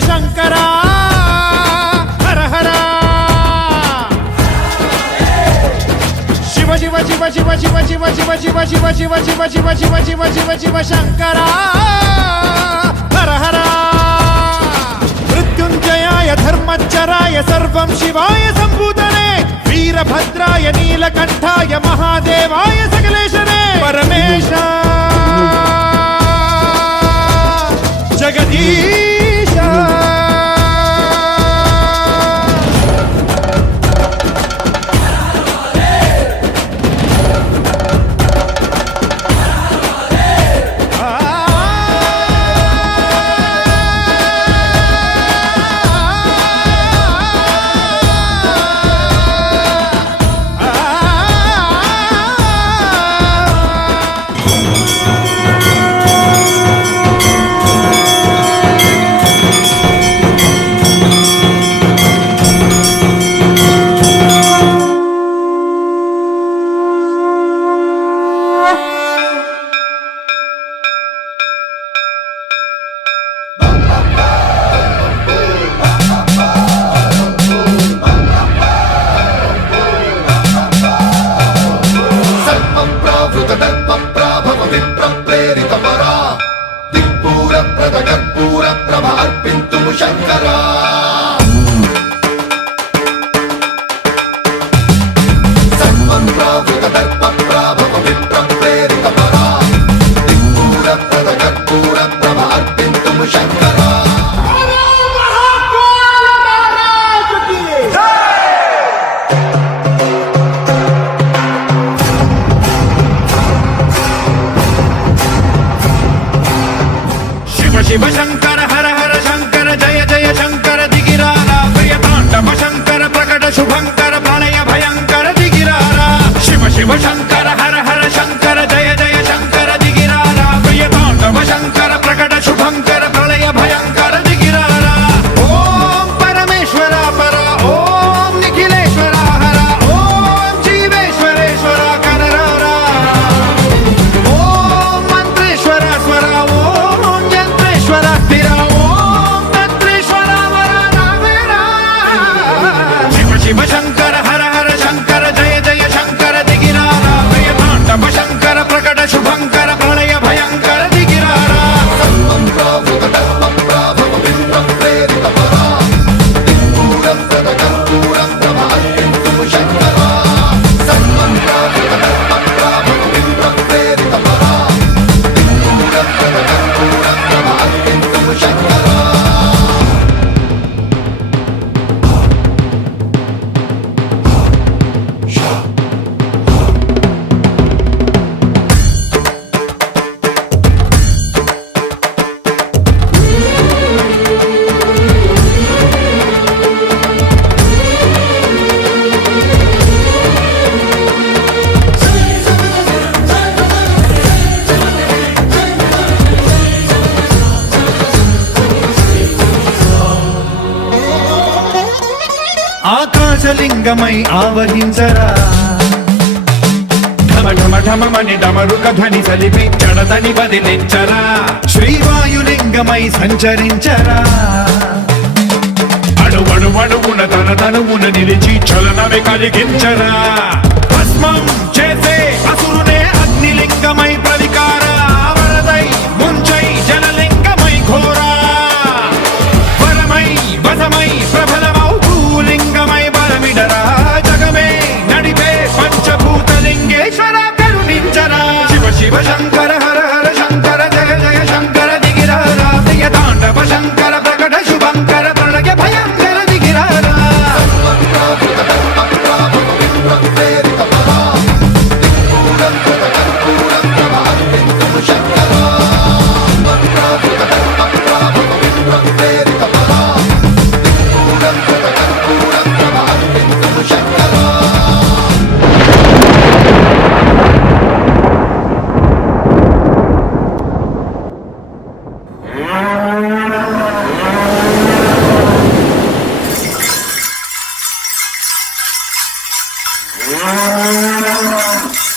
శంకర హర హర శివ శివ శివ శివ శివ శివ శివ శివ శివ శివ శివ శివ శివ శివ శివ శివ శంకర హర హర మృత్యుంజయాయ ధర్మచ్చరాయ సర్వం శివాయ సంభూతనే వీరభద్రాయ నీలకంఠాయ మహాదేవాయ సకలేశనే పరమేశ జగదీశ శివ శంకర హర హర శంకర జయ జయ శంకర దిగిరారా ప్రియతాండవ శంకర ప్రకట శుభంకర ప్రళయ భయంకర దిగిరారా శివ శివ శంకర హర హర శంకర జయ జయ శంకర దిగిరారా ప్రియతాండవ శంకర ప్రకట శుభంకర ప్రళయ భయంకర దిగిరారా ఓం పరమేశ్వర పర ఓం నిఖిలేశ్వర హర ఓం జీవేశ్వరేశ్వర కరరారా ఓం మంత్రేశ్వర స్వర ఓం యంత్రేశ్వర స్థిర ఓం తంత్రేశ్వర వరదావేరా శివ శివ శంకర హర హర శంకర జయ జయ శంకర దిగిరారా ప్రియతాండవ శంకర ప్రకట శుభంకర ప్రళయ భయంకర దిగిరారా ఆకాశలింగమై ఆవహించరా ఢమ ఢమ ఢమమని డమరుక ధ్వని సలిపి జడదని బదిలించరా శ్రీవాయులింగమై సంచరించరా అణువణువున తన తనువున నిలిచి చలనమే కలిగించరా భస్మం చేసే అసురునే అగ్నిలింగమై ప్రవికార వరదై ముంచై జలలింగమై ఘోరా వరమై వసమై ప్రబలమౌ భూలింగమై బలమిడరా జగమే నడిపే పంచభూతలింగేశ్వర కరుణించరా శివ శివ శంకర హర హర శంకర జయ జయ శంకర దిగిరారా ప్రియతాండవ శంకర ప్రకట శుభంకర ప్రళయ భయంకర దిగిరారా Ah!